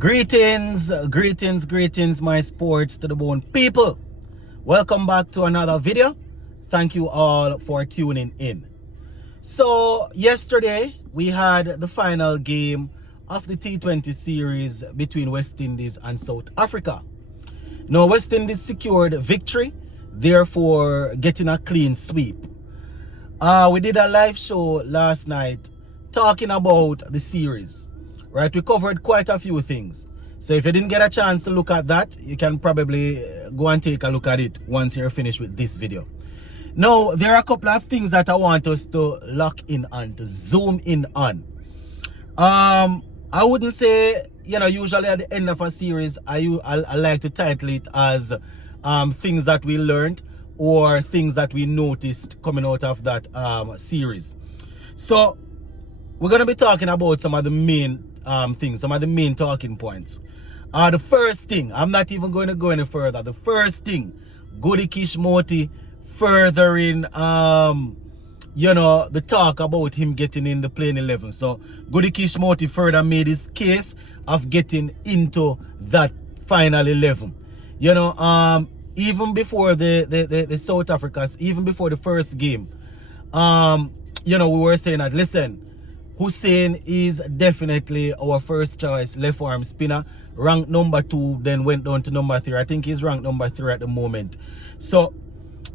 Greetings, my sports to the bone people. Welcome back to another video. Thank you all for tuning in. So, yesterday we had the final game of the T20 series between West Indies and South Africa. Now, West Indies secured victory, therefore getting a clean sweep. We did a live show last night talking about the series. Right, we covered quite a few things. So if you didn't get a chance to look at that, you can probably go and take a look at it once you're finished with this video. Now, there are a couple of things that I want us to lock in on, to zoom in on. I wouldn't say, usually at the end of a series, I like to title it as things that we learned or things that we noticed coming out of that series. So we're going to be talking about some of the main things, some of the main talking points. The first thing, I'm not even going to go any further. The first thing, Kishmar Motie furthering, the talk about him getting in the playing 11. So Kishmar Motie further made his case of getting into that final 11. Even before the South Africans, even before the first game, we were saying that, listen, Hussein is definitely our first choice left arm spinner. Ranked number 2, then went down to number 3. I think he's ranked number 3 at the moment. So,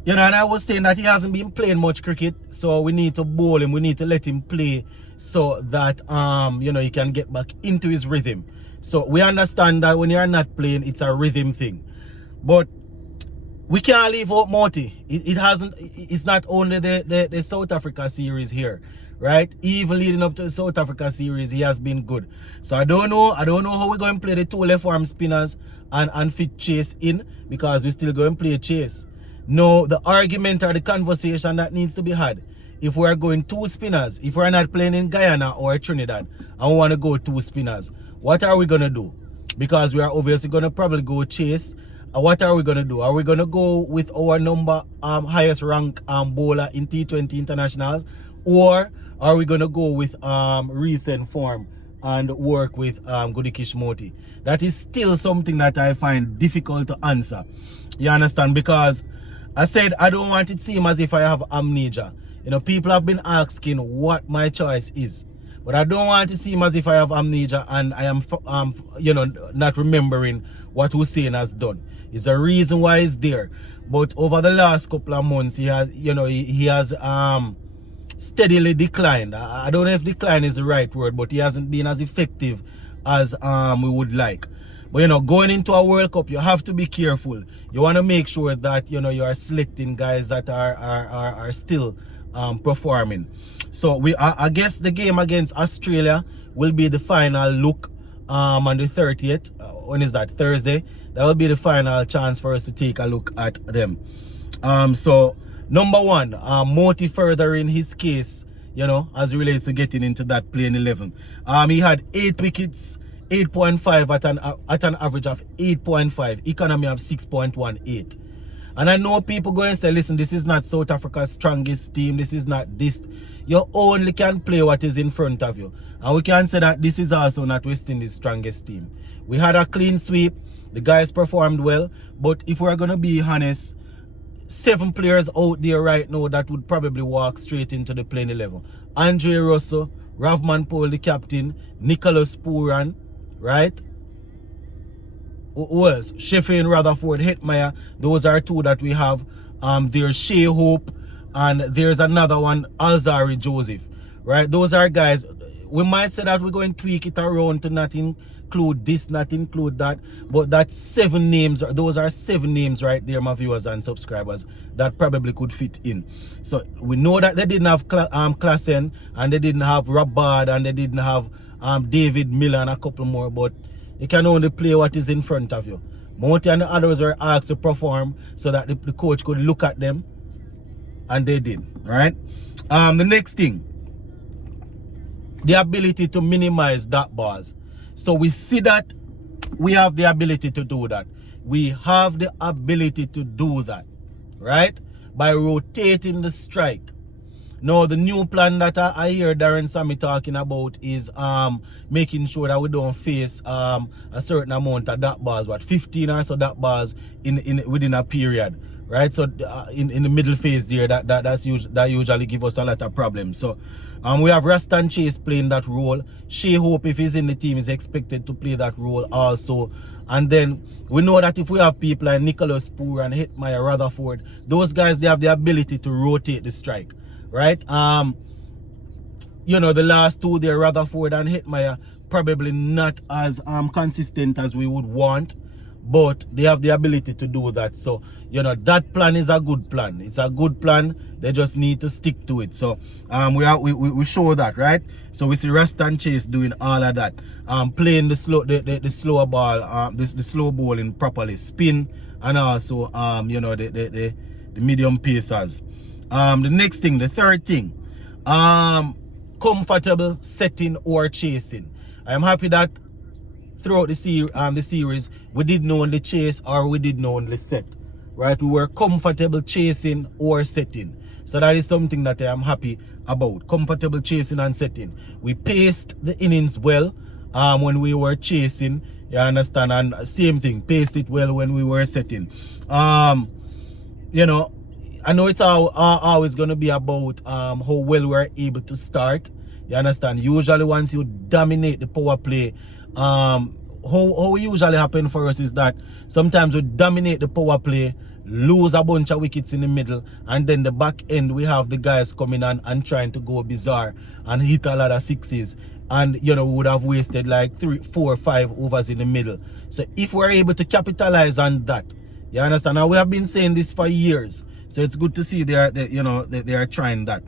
and I was saying that he hasn't been playing much cricket. So we need to bowl him. We need to let him play so that, he can get back into his rhythm. So we understand that when you're not playing, it's a rhythm thing. But we can't leave out Motie. It's not only the South Africa series here, right? Even leading up to the South Africa series, he has been good. So I don't know how we're going to play the 2 left arm spinners and fit Chase in, because we're still going to play Chase. No, the argument or the conversation that needs to be had, if we're going 2 spinners, if we're not playing in Guyana or Trinidad and we want to go 2 spinners, what are we going to do? Because we are obviously going to probably go Chase. What are we going to do? Are we going to go with our highest rank bowler in T20 internationals, or are we going to go with recent form and work with Kishmar Motie? That is still something that I find difficult to answer. You understand? Because I said I don't want it to seem as if I have amnesia. People have been asking what my choice is. But I don't want it to seem as if I have amnesia and I am, not remembering what Hussein has done. It's a reason why he's there. But over the last couple of months, he has steadily declined. I don't know if decline is the right word, but he hasn't been as effective as we would like. But going into a World Cup, you have to be careful. You want to make sure that you are selecting guys that are still performing. So I guess the game against Australia will be the final look on the 30th. When is that? Thursday. That will be the final chance for us to take a look at them. So number 1, Motie furthering his case, as it relates to getting into that playing 11. He had 8 wickets, 8.5 at an average of 8.5, economy of 6.18. And I know people go and say, listen, this is not South Africa's strongest team. This is not this. You only can play what is in front of you. And we can say that this is also not West Indies' strongest team. We had a clean sweep. The guys performed well. But if we're going to be honest, 7 players out there right now that would probably walk straight into the playing 11. Andre Russell, Ravman Paul, the captain, Nicholas Pooran, right? Who else? Sheffield Rutherford, Hetmeyer. Those are 2 that we have. There's Shea Hope, and there's another one, Alzari Joseph, right? Those are guys. We might say that we're going to tweak it around to not include this, not include that, but that's 7 names. Those are 7 names right there, my viewers and subscribers, that probably could fit in. So we know that they didn't have Klassen, and they didn't have Rabad, and they didn't have David Miller and a couple more, but you can only play what is in front of you. Motie and the others were asked to perform so that the coach could look at them, and they did, right? The next thing, the ability to minimize dot balls. So we see that we have the ability to do that. We have the ability to do that, right? By rotating the strike. Now the new plan that I hear Darren Sammy talking about is making sure that we don't face a certain amount of dot balls, 15 or so dot balls in within a period, right? So in the middle phase there, that usually give us a lot of problems. So we have Rastan Chase playing that role. Shea Hope, if he's in the team, is expected to play that role also. And then we know that if we have people like Nicholas Poor and Hitmyer Rutherford, those guys, they have the ability to rotate the strike, right? You know, the last two there, Rutherford and Hitmyer, probably not as consistent as we would want, but they have the ability to do that. So, you know, that plan is a good plan. It's a good plan. They just need to stick to it. So we show that, right? So we see Rastan Chase doing all of that, playing the slower ball, the slow bowling properly, spin, and also you know, the medium pacers. The next thing, the third thing, comfortable setting or chasing. I am happy that throughout the series, we did know on the chase or we did know on the set, right? We were comfortable chasing or setting. So that is something that I am happy about. Comfortable chasing and setting. We paced the innings well when we were chasing, you understand, and same thing, paced it well when we were setting. You know, I know it's always going to be about how well we're able to start. You understand? Usually once you dominate the power play, how usually happen for us is that sometimes we dominate the power play, lose a bunch of wickets in the middle, and then the back end we have the guys coming on and trying to go bizarre and hit a lot of sixes, and you know, we would have wasted like 3, 4, 5 overs in the middle. So if we're able to capitalize on that, you understand? Now we have been saying this for years, so it's good to see they are trying that.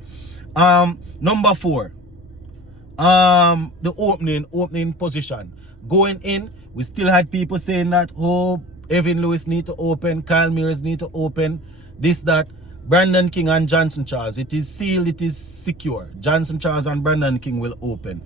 Number 4, the opening position. Going in, we still had people saying that, oh, Evan Lewis need to open, Kyle Mears need to open, this, that. Brandon King and Johnson Charles, it is sealed, it is secure. Johnson Charles and Brandon King will open.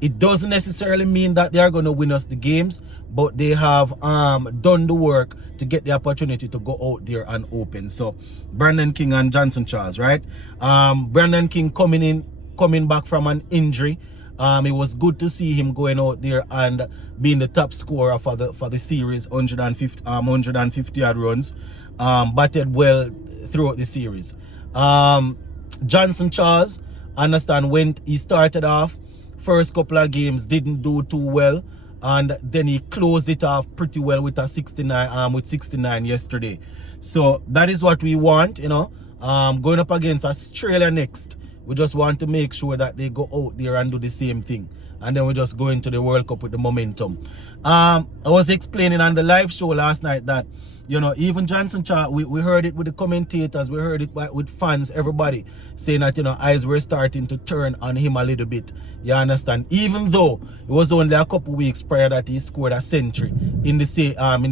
It doesn't necessarily mean that they are going to win us the games, but they have done the work to get the opportunity to go out there and open. So Brandon King and Johnson Charles, right? Brandon King coming back from an injury. It was good to see him going out there and being the top scorer for the series, 150 odd runs. Batted well throughout the series. Johnson Charles, understand, when he started off, first couple of games didn't do too well, and then he closed it off pretty well with a 69 yesterday. So that is what we want, you know. Going up against Australia next, we just want to make sure that they go out there and do the same thing. And then we just go into the World Cup with the momentum. I was explaining on the live show last night that, you know, even Johnson Charles, we heard it with the commentators, we heard it with fans, everybody saying that, you know, eyes were starting to turn on him a little bit. You understand? Even though it was only a couple weeks prior that he scored a century in the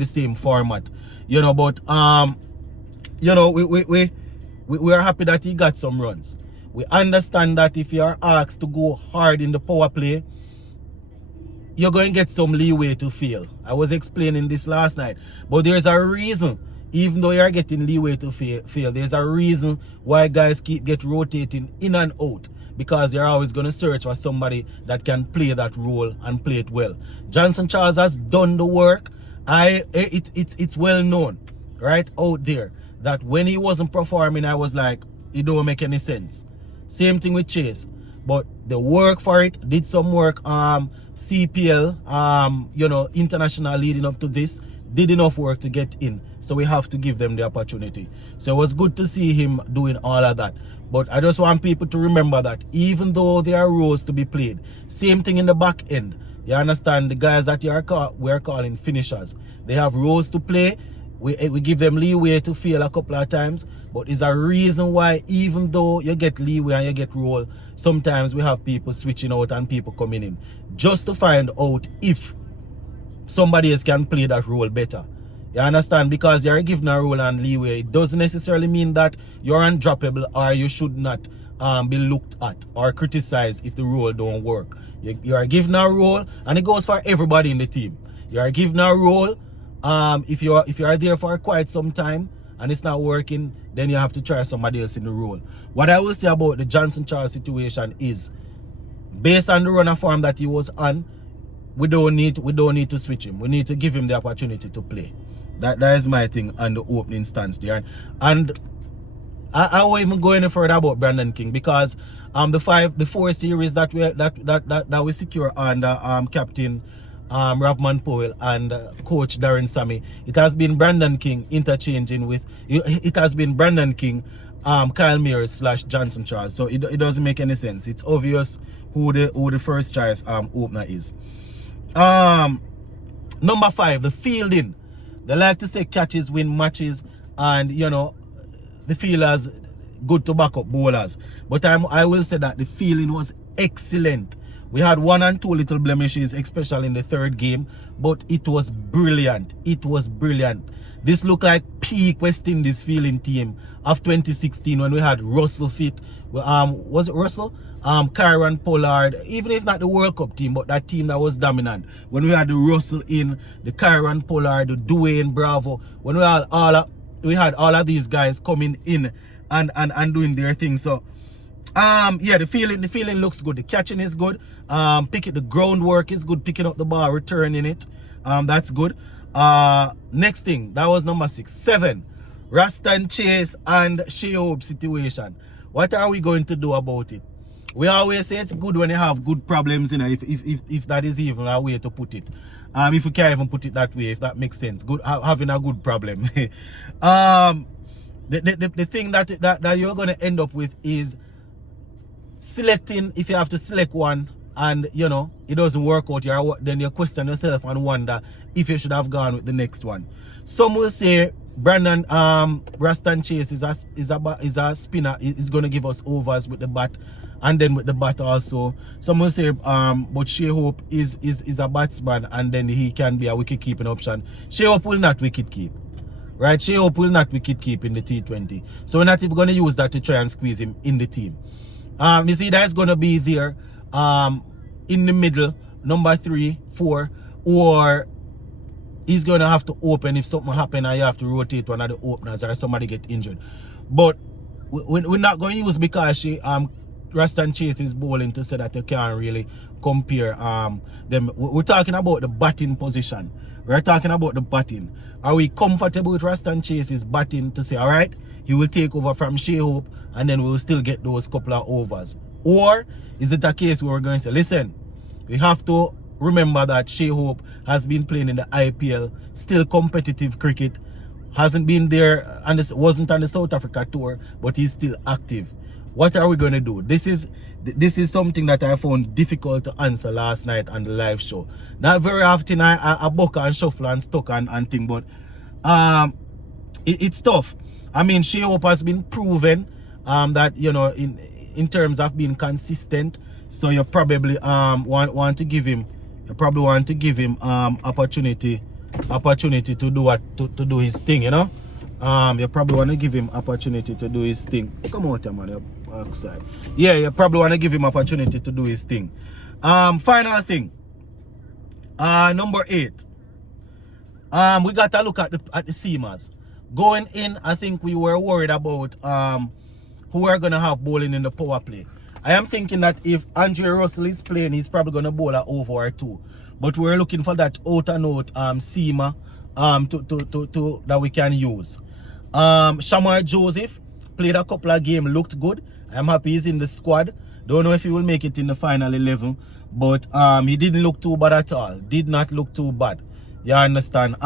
same format. You know, but you know, we are happy that he got some runs. We understand that if you are asked to go hard in the power play, you're going to get some leeway to fail. I was explaining this last night. But there's a reason, even though you're getting leeway to fail, there's a reason why guys get rotating in and out. Because you're always going to search for somebody that can play that role and play it well. Johnson Charles has done the work. It's well known, right, out there, that when he wasn't performing, I was like, it don't make any sense. Same thing with Chase, but the work for it, did some work, CPL, you know, international leading up to this, did enough work to get in, so we have to give them the opportunity. So it was good to see him doing all of that, but I just want people to remember that even though there are roles to be played, same thing in the back end, you understand, the guys that we're calling finishers, they have roles to play. We give them leeway to fail a couple of times, but it's a reason why even though you get leeway and you get role, sometimes we have people switching out and people coming in just to find out if somebody else can play that role better. You understand? Because you're given a role and leeway, it doesn't necessarily mean that you're undroppable or you should not be looked at or criticized if the role don't work. You are given a role, and it goes for everybody in the team. You are given a role. If you are there for quite some time and it's not working, then you have to try somebody else in the role. What I will say about the Johnson Charles situation is, based on the run of form that he was on, we don't need to switch him. We need to give him the opportunity to play. That is my thing on the opening stance there. And I won't even go any further about Brandon King, because the 4 series that we secure under Captain Ravman Powell and Coach Darren Sammy, it has been Brandon King interchanging with it has been Brandon King, Kyle Mears / Johnson Charles. So it doesn't make any sense. It's obvious who the first choice opener is. Number 5, the fielding. They like to say catches win matches, and you know, the fielders good to back up bowlers. But I will say that the fielding was excellent. We had 1 and 2 little blemishes, especially in the 3rd game, but it was brilliant. It was brilliant. This looked like peak West Indies fielding team of 2016 when we had Russell fit. Was it Russell? Kyron Pollard, even if not the World Cup team, but that team that was dominant. When we had the Russell in, the Kyron Pollard, the Dwayne Bravo, when we had all of these guys coming in and doing their thing. So yeah, the feeling looks good. The catching is good. The groundwork is good, picking up the ball, returning it. That's good. Next thing, that was number 6. 7, Rastan Chase and Shea Hope situation. What are we going to do about it? We always say it's good when you have good problems, you know, if that is even a way to put it. If we can't even put it that way, if that makes sense. Good, having a good problem. The thing that you're going to end up with is selecting. If you have to select one and you know it doesn't work out, then you question yourself and wonder if you should have gone with the next one. Some will say Brandon Rastan Chase is a spinner. Is going to give us overs with the bat, and then with the bat also. Some will say but Shea Hope is a batsman, and then he can be a wicket keeping option. Shea Hope will not wicket keep. Right? Shea Hope will not wicket keep in the T20. So we're not even going to use that to try and squeeze him in the team. You see, that's going to be there in the middle, number 3, 4, or he's going to have to open if something happens and you have to rotate one of the openers or somebody get injured. But we're not going to use, because Rastan Chase is bowling, to say that you can't really compare them. We're talking about the batting position. We're talking about the batting. Are we comfortable with Rastan Chase's batting to say, all right, he will take over from Shea Hope and then we'll still get those couple of overs? Or is it a case where we're going to say, listen, we have to remember that Shea Hope has been playing in the IPL, still competitive cricket, hasn't been there and wasn't on the South Africa tour, but he's still active. What are we going to do? This is something that I found difficult to answer last night on the live show. Not very often I buck and shuffle and stuck and thing, but it's tough. I mean, Shea Hope has been proven that, you know, in terms of being consistent. So you probably want to give him opportunity to do to do his thing, you know. You probably want to give him opportunity to do his thing. Come out here, man, you're outside. Yeah, you probably want to give him opportunity to do his thing. Final thing. Number 8. We got to look at the seamers. Going in, I think we were worried about who we're gonna have bowling in the power play. I am thinking that if Andre Russell is playing, he's probably gonna bowl an over or 2. But we're looking for that out and out seamer to that we can use. Shamar Joseph played a couple of games, looked good. I'm happy he's in the squad. Don't know if he will make it in the final 11, but he didn't look too bad at all. Did not look too bad. You understand?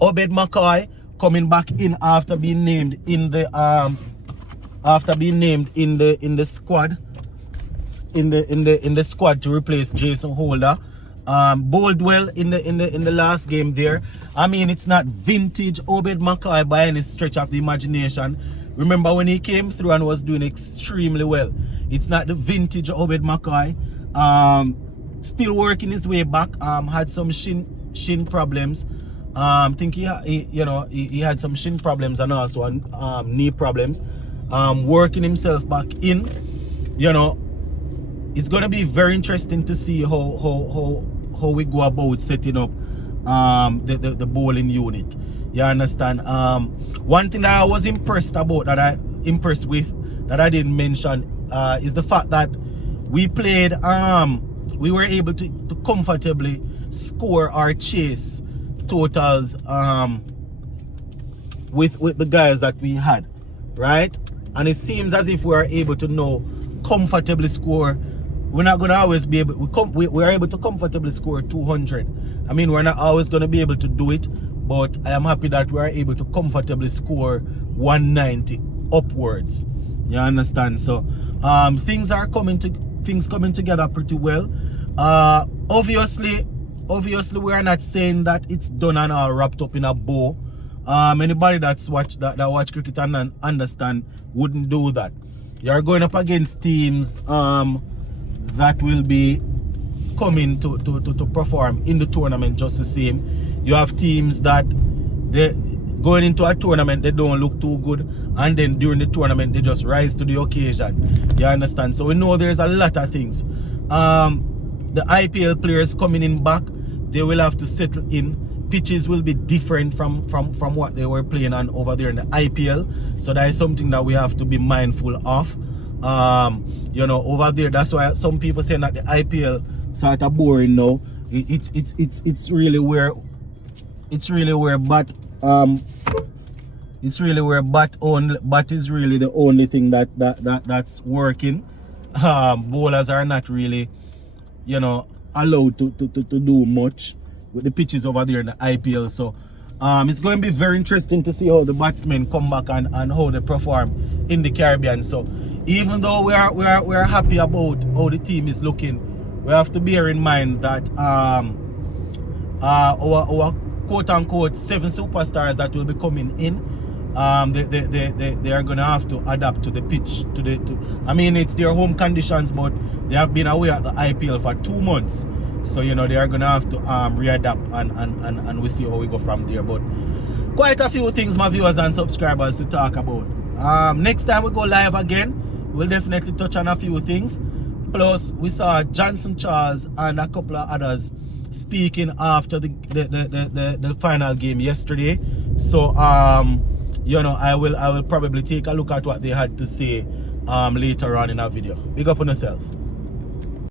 Obed McCoy coming back in after being named in the squad in the squad to replace Jason Holder. Bowled well in the last game there. I mean, it's not vintage Obed McCoy by any stretch of the imagination. Remember when he came through and was doing extremely well. It's not the vintage Obed McCoy. Still working his way back. Had some shin problems. I think he had some shin problems and also knee problems. Working himself back in. You know, it's gonna be very interesting to see how we go about setting up the bowling unit. You understand? One thing that I was impressed with that I didn't mention is the fact that we played we were able to comfortably score our chase totals with the guys that we had, right? And it seems as if we are able to now comfortably score. We're not going to always be able, we are able to comfortably score 200. I mean, we're not always going to be able to do it, but I am happy that we are able to comfortably score 190 upwards. You understand? So things coming together pretty well. Obviously we are not saying that it's done and all wrapped up in a bow. Anybody that watch cricket and understand wouldn't do that. You're going up against teams that will be coming to perform in the tournament just the same. You have teams that they going into a tournament, they don't look too good, and then during the tournament they just rise to the occasion. You understand? So we know there's a lot of things. The IPL players coming in back, they will have to settle in. Pitches will be different from what they were playing on over there in the IPL. So that is something that we have to be mindful of. You know, over there, that's why some people say that the IPL sort of boring now. It's really where bat is really the only thing that's working. Bowlers are not really, you know, allowed to do much with the pitches over there in the IPL. So it's going to be very interesting to see how the batsmen come back and how they perform in the Caribbean. So even though we are happy about how the team is looking, we have to bear in mind that our quote-unquote 7 superstars that will be coming in, they are going to have to adapt to the pitch. I mean, it's their home conditions, but they have been away at the IPL for 2 months. So, you know, they are going to have to readapt and we see how we go from there. But quite a few things, my viewers and subscribers, to talk about. Next time we go live again, we'll definitely touch on a few things. Plus, we saw Johnson Charles and a couple of others speaking after the final game yesterday. So, you know, I will probably take a look at what they had to say later on in our video. Big up on yourself.